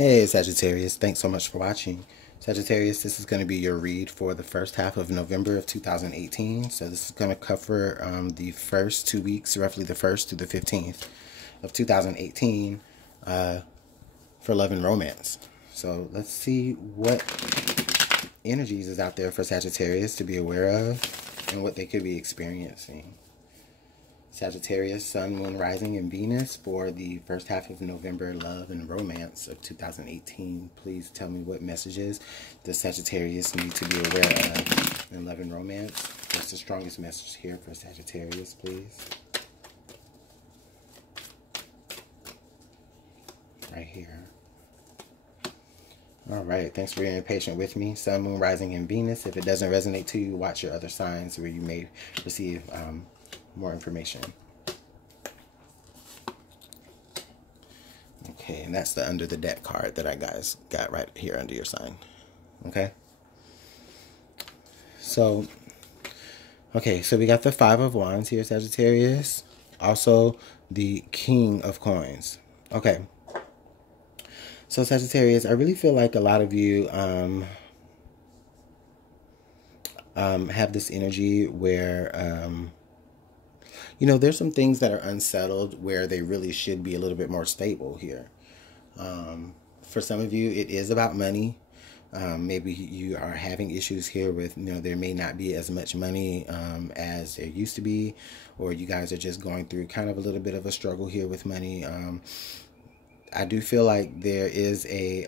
Hey Sagittarius, thanks so much for watching. Sagittarius, this is going to be your read for the first half of November of 2018. So this is going to cover the first 2 weeks, roughly the 1st through the 15th of 2018 for love and romance. So let's see what energies is out there for Sagittarius to be aware of and what they could be experiencing. Sagittarius, Sun, Moon, Rising, and Venus for the first half of November, love and romance of 2018. Please tell me what messages does Sagittarius need to be aware of in love and romance. What's the strongest message here for Sagittarius, please? Right here. All right, thanks for being patient with me. Sun, Moon, Rising, and Venus. If it doesn't resonate to you, watch your other signs where you may receive more information. Okay, and that's the under the deck card that I got right here under your sign. Okay. So we got the Five of Wands here, Sagittarius. Also, the King of Coins. Okay. So Sagittarius, I really feel like a lot of you have this energy where you know, there's some things that are unsettled where they really should be a little bit more stable here. For some of you, it is about money. Maybe you are having issues here with, you know, there may not be as much money as there used to be, or you guys are just going through kind of a little bit of a struggle here with money. I do feel like there is a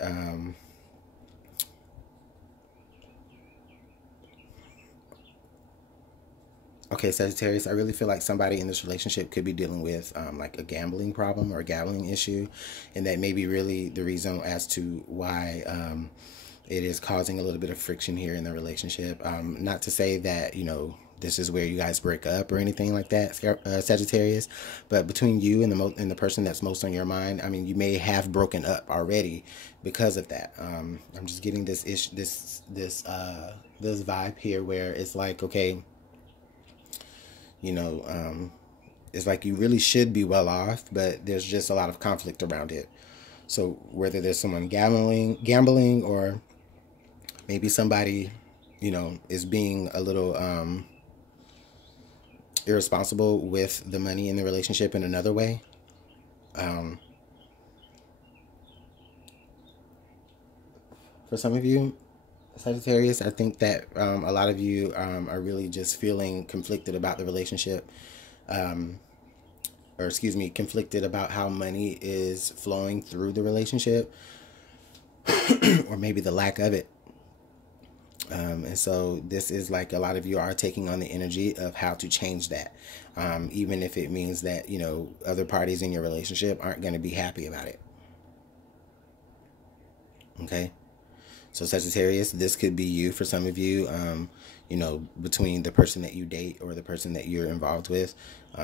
okay, Sagittarius, I really feel like somebody in this relationship could be dealing with like a gambling problem or a gambling issue, and that may be really the reason as to why it is causing a little bit of friction here in the relationship. Not to say that, you know, this is where you guys break up or anything like that, Sagittarius, but between you and the person that's most on your mind, I mean, you may have broken up already because of that. I'm just getting this vibe here where it's like, okay, you know, it's like you really should be well off, but there's just a lot of conflict around it. So whether there's someone gambling, or maybe somebody, you know, is being a little irresponsible with the money in the relationship in another way. For some of you, Sagittarius, I think that a lot of you are really just feeling conflicted about the relationship, or excuse me, conflicted about how money is flowing through the relationship, or maybe the lack of it. And so this is like a lot of you are taking on the energy of how to change that, even if it means that, you know, other parties in your relationship aren't going to be happy about it. Okay. So Sagittarius, this could be you for some of you, you know, between the person that you date or the person that you're involved with.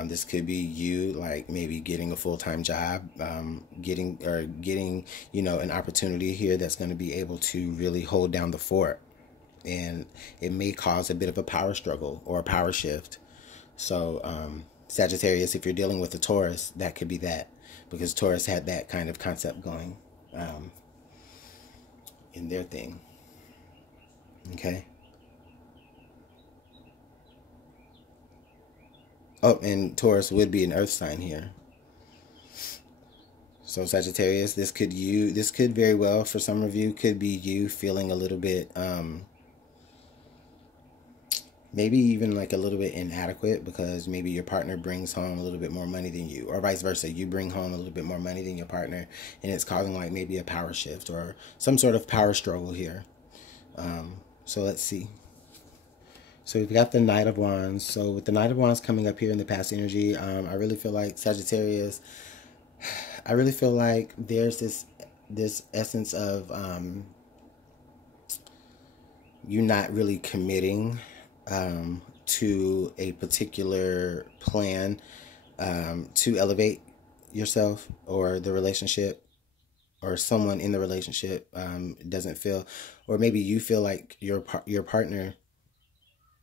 This could be you, like maybe getting a full-time job, getting, you know, an opportunity here that's going to be able to really hold down the fort. And it may cause a bit of a power struggle or a power shift. So Sagittarius, if you're dealing with a Taurus, that could be that, because Taurus had that kind of concept going in their thing. Okay. Oh, and Taurus would be an earth sign here. So Sagittarius, this could very well, for some of you, could be you feeling a little bit maybe even like a little bit inadequate, because maybe your partner brings home a little bit more money than you, or vice versa. You bring home a little bit more money than your partner, and it's causing like maybe a power shift or some sort of power struggle here. So let's see. So we've got the Knight of Wands. So with the Knight of Wands coming up here in the past energy, I really feel like Sagittarius, I really feel like there's this essence of you not really committing to a particular plan to elevate yourself or the relationship, or someone in the relationship doesn't feel, or maybe you feel like your partner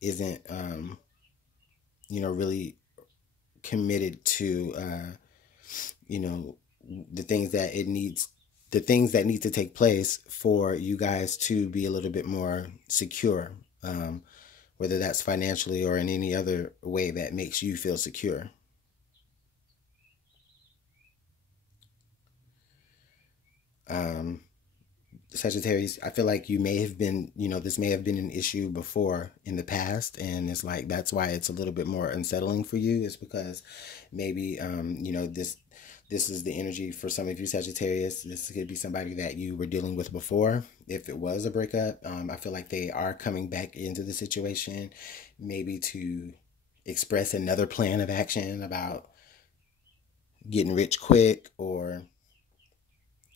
isn't you know, really committed to you know, the things that it needs the things that need to take place for you guys to be a little bit more secure, whether that's financially or in any other way that makes you feel secure. Um, Sagittarius, I feel like you may have been, this may have been an issue before in the past, and it's like that's why it's a little bit more unsettling for you. Is because maybe, this is the energy for some of you Sagittarius. This could be somebody that you were dealing with before. If it was a breakup, I feel like they are coming back into the situation, maybe to express another plan of action about getting rich quick, or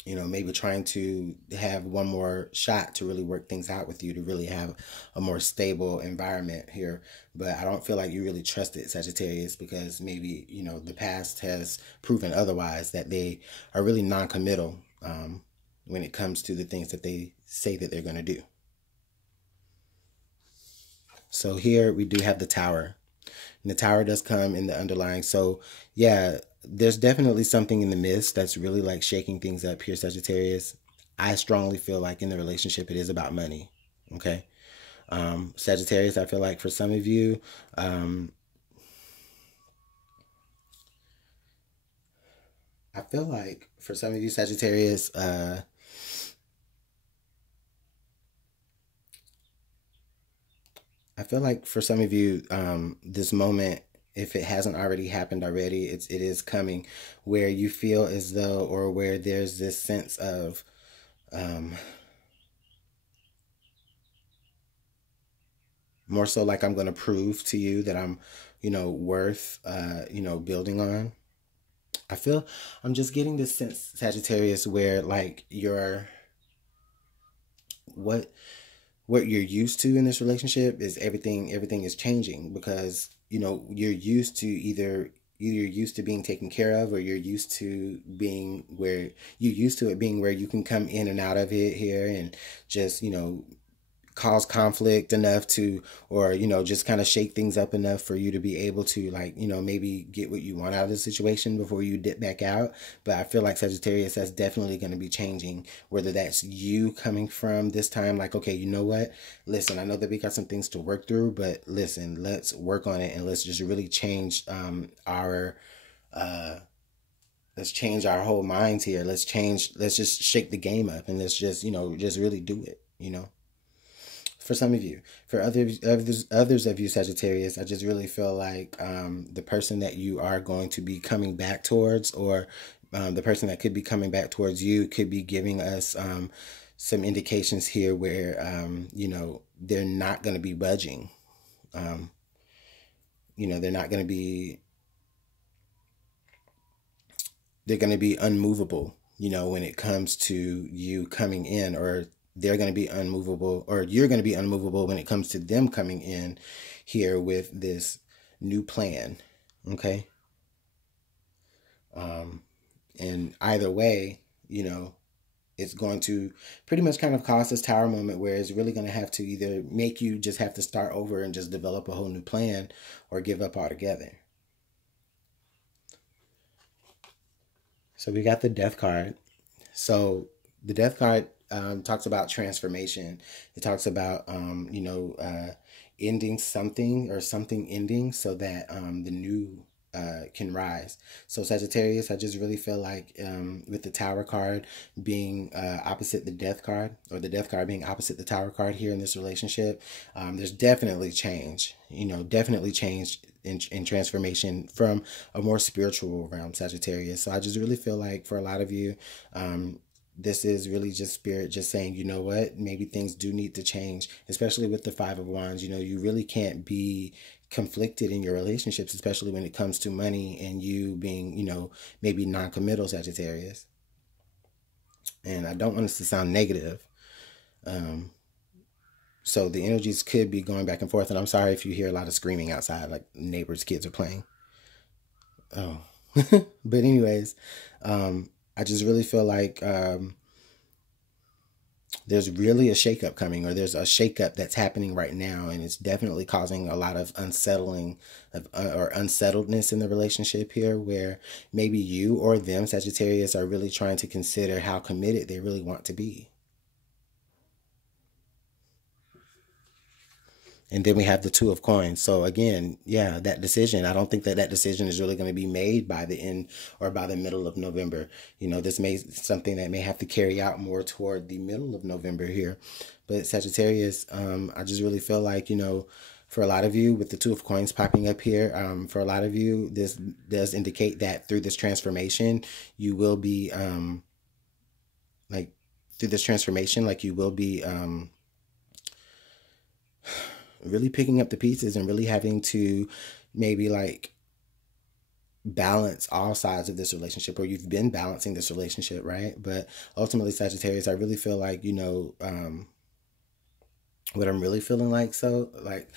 maybe trying to have one more shot to really work things out with you, to really have a more stable environment here. But I don't feel like you really trust it, Sagittarius, because maybe, the past has proven otherwise, that they are really non-committal when it comes to the things that they say that they're going to do. So here we do have the Tower. And the Tower does come in the underlying. So yeah, there's definitely something in the midst that's really like shaking things up here, Sagittarius. I strongly feel like in the relationship, it is about money. Okay. Sagittarius, I feel like for some of you, I feel like for some of you Sagittarius, I feel like for some of you, this moment, if it hasn't already happened already, it is coming, where you feel as though, or where there's this sense of, um, more so like I'm going to prove to you that I'm, worth, building on. I feel I'm just getting this sense, Sagittarius, where like what what you're used to in this relationship is everything is changing, because you're used to either you're used to being taken care of, or you're used to being where you used to it being where you can come in and out of it here, and just cause conflict enough to, or just kind of shake things up enough for you to be able to, like, maybe get what you want out of the situation before you dip back out. But I feel like Sagittarius, that's definitely going to be changing, whether that's you coming from this time like, okay, you know what, listen, I know that we got some things to work through, but listen, let's work on it, and let's just really change our let's change our whole minds here. Let's just shake the game up, and let's just just really do it. For some of you. For others of you Sagittarius, I just really feel like the person that you are going to be coming back towards, or the person that could be coming back towards you, could be giving us some indications here where they're not going to be budging. They're not going to be. They're going to be unmovable. When it comes to you coming in, or they're going to be unmovable, or you're going to be unmovable when it comes to them coming in here with this new plan. Okay. And either way, it's going to pretty much kind of cause this Tower moment, where it's really going to have to either make you just have to start over and just develop a whole new plan, or give up altogether. So we got the Death card. So the Death card talks about transformation. It talks about, ending something, or something ending, so that the new can rise. So Sagittarius, I just really feel like with the Tower card being opposite the Death card, or the Death card being opposite the Tower card here in this relationship, there's definitely change, definitely change in transformation from a more spiritual realm, Sagittarius. So I just really feel like for a lot of you, this is really just spirit just saying, you know what, maybe things do need to change, especially with the Five of Wands. You really can't be conflicted in your relationships, especially when it comes to money, and you being, maybe non-committal, Sagittarius. And I don't want us to sound negative. So the energies could be going back and forth. And I'm sorry if you hear a lot of screaming outside, like neighbors' kids are playing. Oh. But anyways, I just really feel like there's really a shakeup coming, or there's a shakeup that's happening right now, and it's definitely causing a lot of unsettling or unsettledness in the relationship here, where maybe you or them, Sagittarius, are really trying to consider how committed they really want to be. And then we have the Two of Coins. So again, yeah, that decision, I don't think that that decision is really going to be made by the end or by the middle of November. You know, this may something that may have to carry out more toward the middle of November here. But Sagittarius, I just really feel like, you know, for a lot of you, with the Two of Coins popping up here, for a lot of you, this does indicate that through this transformation, you will be, like, through this transformation, like, you will be, really picking up the pieces and really having to maybe like balance all sides of this relationship, or you've been balancing this relationship, right? But ultimately, Sagittarius, I really feel like, you know, what I'm really feeling like. So like,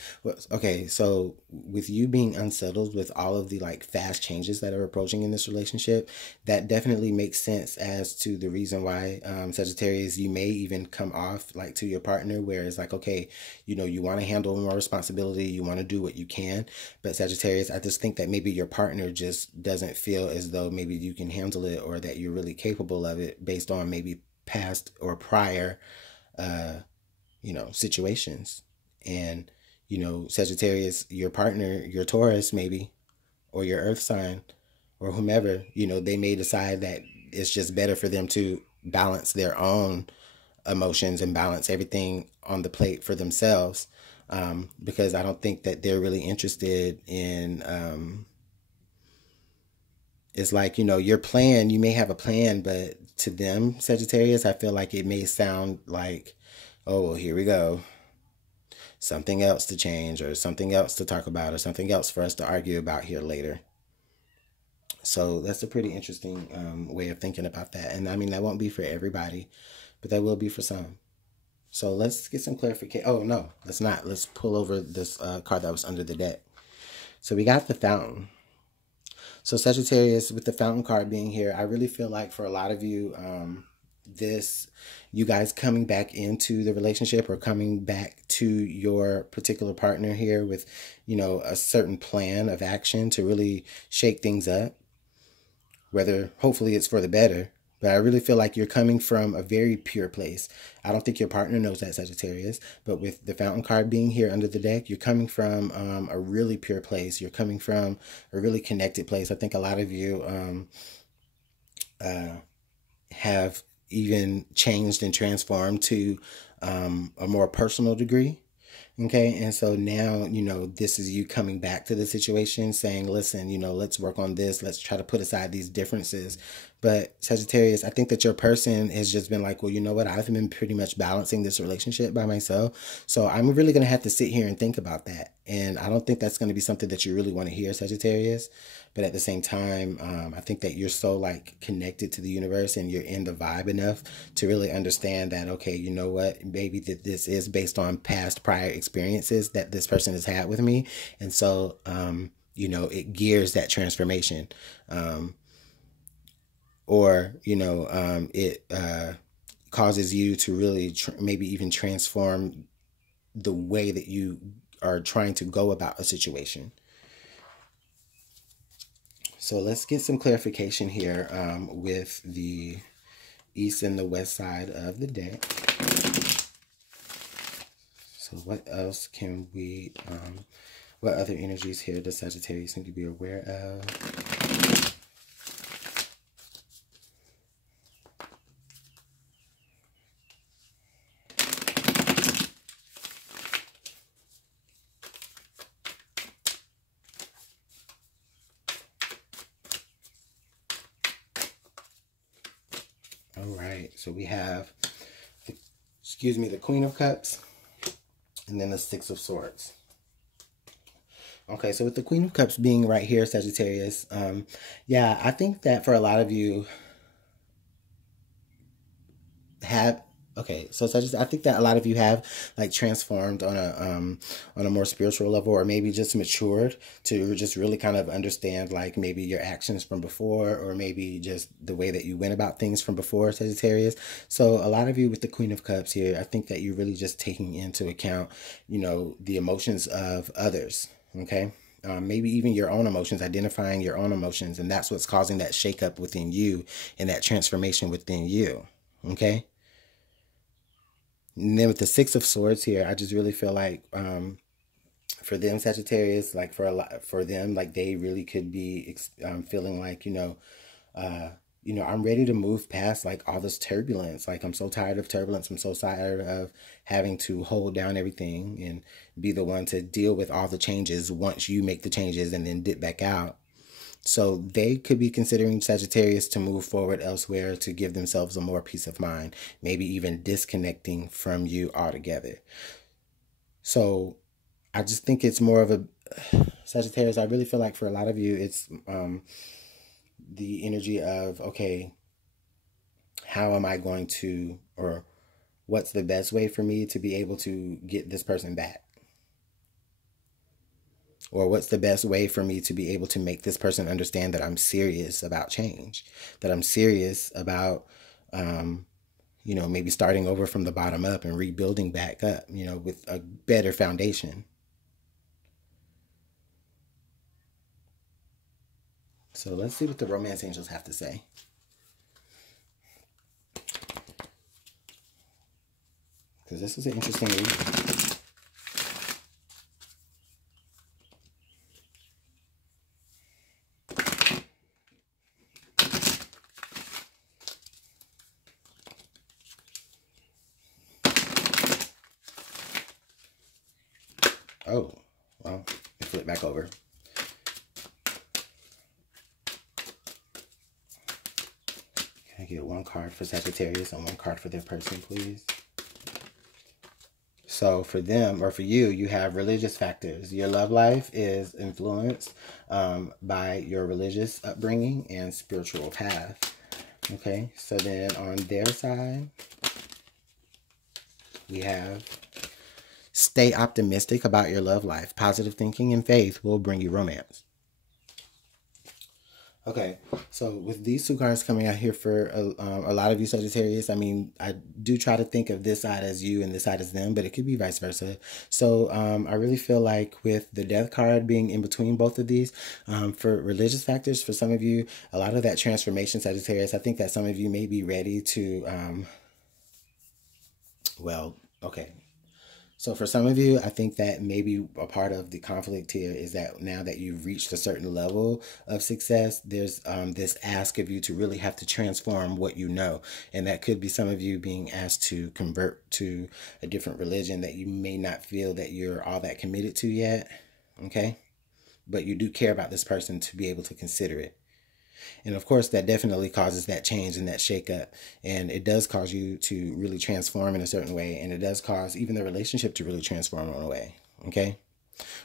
okay, so with you being unsettled with all of the like fast changes that are approaching in this relationship, that definitely makes sense as to the reason why, Sagittarius, you may even come off like to your partner where it's like, okay, you know, you want to handle more responsibility, you want to do what you can, but Sagittarius, I just think that maybe your partner just doesn't feel as though maybe you can handle it, or that you're really capable of it based on maybe past or prior, you know, situations. And, you know, Sagittarius, your partner, your Taurus maybe, or your earth sign, or whomever, you know, they may decide that it's just better for them to balance their own emotions and balance everything on the plate for themselves. Because I don't think that they're really interested in, it's like, you know, your plan, you may have a plan, but to them, Sagittarius, I feel like it may sound like, oh, well, here we go, something else to change, or something else to talk about, or something else for us to argue about here later. So that's a pretty interesting, way of thinking about that. And I mean, that won't be for everybody, but that will be for some. So let's get some clarification. Oh, no, let's not. Let's pull over this card that was under the deck. So we got the Fountain. So Sagittarius, with the Fountain card being here, I really feel like for a lot of you, this, you guys coming back into the relationship, or coming back to your particular partner here with, you know, a certain plan of action to really shake things up, whether hopefully it's for the better. But I really feel like you're coming from a very pure place. I don't think your partner knows that, Sagittarius, but with the Fountain card being here under the deck, you're coming from, a really pure place. You're coming from a really connected place. I think a lot of you, have even changed and transformed to, a more personal degree. Okay. And so now, you know, this is you coming back to the situation saying, listen, you know, let's work on this. Let's try to put aside these differences. But Sagittarius, I think that your person has just been like, well, you know what? I've been pretty much balancing this relationship by myself. So I'm really going to have to sit here and think about that. And I don't think that's going to be something that you really want to hear, Sagittarius. But at the same time, I think that you're so like connected to the universe, and you're in the vibe enough to really understand that, okay, you know what, maybe that this is based on past prior experiences that this person has had with me. And so, you know, it gears that transformation. Or, you know, it causes you to really maybe even transform the way that you are trying to go about a situation. So let's get some clarification here, with the east and the west side of the deck. So what else can we, what other energies here does Sagittarius need to be aware of? All right, so we have, excuse me, the Queen of Cups, and then the Six of Swords. Okay, so with the Queen of Cups being right here, Sagittarius, I think that for a lot of you have Okay, so I think that a lot of you have like transformed on a more spiritual level, or maybe just matured to just really kind of understand like maybe your actions from before, or maybe just the way that you went about things from before, Sagittarius. So a lot of you with the Queen of Cups here, I think that you're really just taking into account, you know, the emotions of others. Okay. Maybe even your own emotions, identifying your own emotions, and that's what's causing that shakeup within you and that transformation within you. Okay. And then with the Six of Swords here, I just really feel like for them, Sagittarius, like for a lot for them, like they really could be feeling like, I'm ready to move past like all this turbulence. Like I'm so tired of turbulence. I'm so tired of having to hold down everything and be the one to deal with all the changes once you make the changes and then dip back out. So they could be considering Sagittarius to move forward elsewhere to give themselves a more peace of mind, maybe even disconnecting from you altogether. So I just think it's more of a Sagittarius. I really feel like for a lot of you, it's the energy of, okay, how am I going to, or what's the best way for me to be able to get this person back? Or what's the best way for me to be able to make this person understand that I'm serious about change, that I'm serious about, maybe starting over from the bottom up and rebuilding back up, with a better foundation. So let's see what the romance angels have to say. Because this was an interesting reading. Oh, well, flip back over. Can I get one card for Sagittarius and one card for their person, please? So for them, or for you, you have religious factors. Your love life is influenced by your religious upbringing and spiritual path. Okay, so then on their side, we have stay optimistic about your love life. Positive thinking and faith will bring you romance. Okay, so with these two cards coming out here for a lot of you Sagittarius, I mean, I do try to think of this side as you and this side as them, but it could be vice versa. So I really feel like with the Death card being in between both of these, for religious factors, for some of you, a lot of that transformation, Sagittarius, I think that some of you may be ready to, okay. So for some of you, I think that maybe a part of the conflict here is that now that you've reached a certain level of success, there's this ask of you to really have to transform what you know. And that could be some of you being asked to convert to a different religion that you may not feel that you're all that committed to yet. Okay? But you do care about this person to be able to consider it. And of course, that definitely causes that change and that shakeup. And it does cause you to really transform in a certain way. And it does cause even the relationship to really transform in a way. Okay?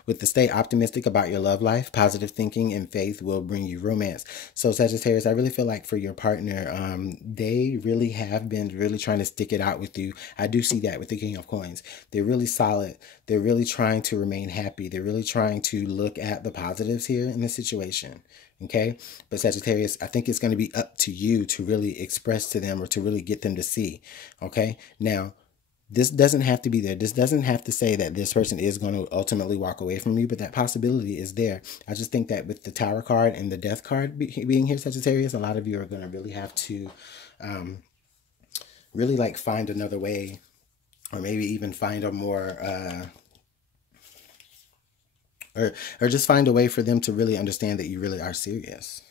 With the stay optimistic about your love life, positive thinking and faith will bring you romance. So Sagittarius, I really feel like for your partner, they really have been really trying to stick it out with you. I do see that with the King of Coins. They're really solid. They're really trying to remain happy. They're really trying to look at the positives here in the situation. Okay, but Sagittarius, I think it's going to be up to you to really express to them or to really get them to see. Okay, now this doesn't have to be there. This doesn't have to say that this person is going to ultimately walk away from you, but that possibility is there. I just think that with the Tower card and the Death card being here, Sagittarius, a lot of you are going to really have to really like find another way, or maybe even find a more or just find a way for them to really understand that you really are serious.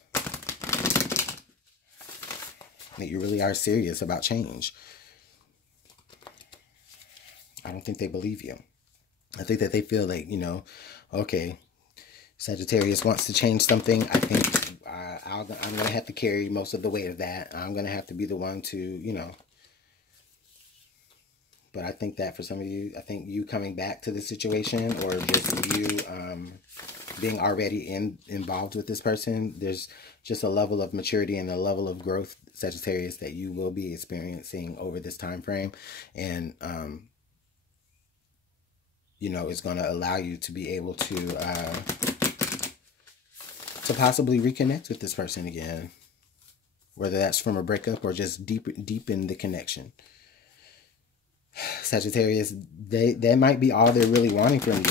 That you really are serious about change. I don't think they believe you. I think that they feel like, okay, Sagittarius wants to change something. I think I'm going to have to carry most of the weight of that. I'm going to have to be the one to, But I think that for some of you, I think you coming back to the situation, or just you being already involved with this person, there's just a level of maturity and a level of growth, Sagittarius, that you will be experiencing over this time frame. And you know, it's going to allow you to be able to possibly reconnect with this person again, whether that's from a breakup or just deepen the connection. Sagittarius, that might be all they're really wanting from you,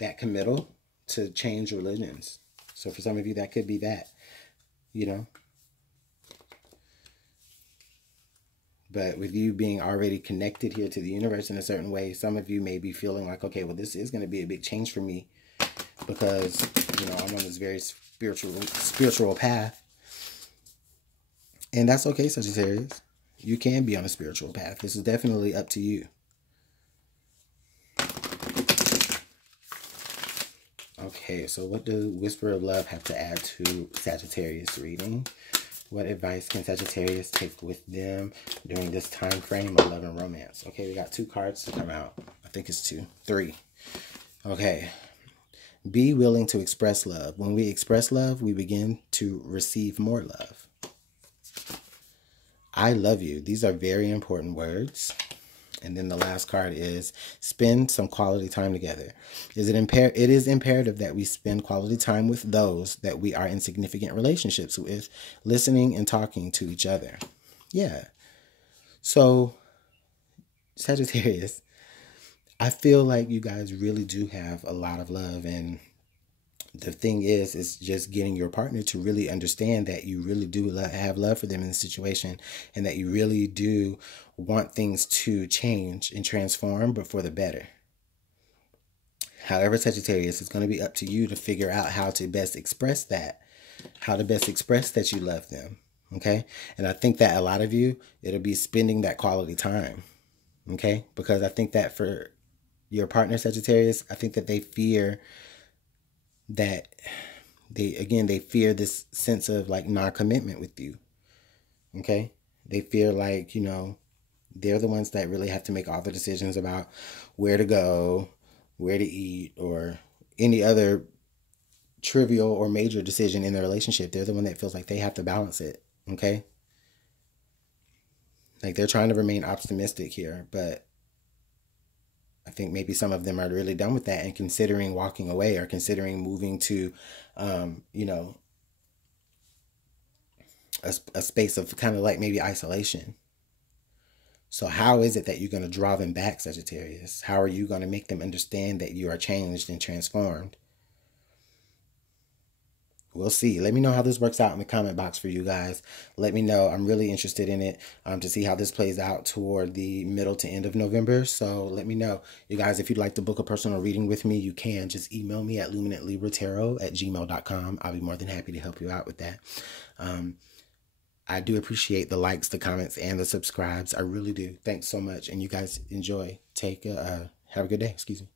that committal to change religions. So for some of you, that could be that, you know. But with you being already connected here to the universe in a certain way, some of you may be feeling like, okay, well, this is going to be a big change for me because, you know, I'm on this very spiritual path. And that's okay, Sagittarius. You can be on a spiritual path. This is definitely up to you. Okay, so what does Whisper of Love have to add to Sagittarius reading? What advice can Sagittarius take with them during this time frame of love and romance? Okay, we got 2 cards to come out. I think it's 2, 3. Okay. Be willing to express love. When we express love, we begin to receive more love. I love you. These are very important words. And then the last card is spend some quality time together. It is imperative that we spend quality time with those that we are in significant relationships with, listening and talking to each other. Yeah. So, Sagittarius, I feel like you guys really do have a lot of love, and the thing is just getting your partner to really understand that you really do have love for them in the situation, and that you really do want things to change and transform, but for the better. However, Sagittarius, it's going to be up to you to figure out how to best express that, how to best express that you love them. Okay. And I think that a lot of you, it'll be spending that quality time. Okay. Because I think that for your partner, Sagittarius, I think that they fear that they fear this sense of like non-commitment with you. Okay. They fear like, you know, they're the ones that really have to make all the decisions about where to go, where to eat, or any other trivial or major decision in the relationship. They're the one that feels like they have to balance it. Okay. Like they're trying to remain optimistic here, but I think maybe some of them are really done with that and considering walking away, or considering moving to, you know, a space of kind of like maybe isolation. So how is it that you're going to draw them back, Sagittarius? How are you going to make them understand that you are changed and transformed? We'll see. Let me know how this works out in the comment box for you guys. Let me know. I'm really interested in it to see how this plays out toward the middle to end of November. So let me know. You guys, if you'd like to book a personal reading with me, you can. Just email me at LuminantLibraTarot@gmail.com. I'll be more than happy to help you out with that. I do appreciate the likes, the comments, and the subscribes. I really do. Thanks so much. And you guys enjoy. Have a good day. Excuse me.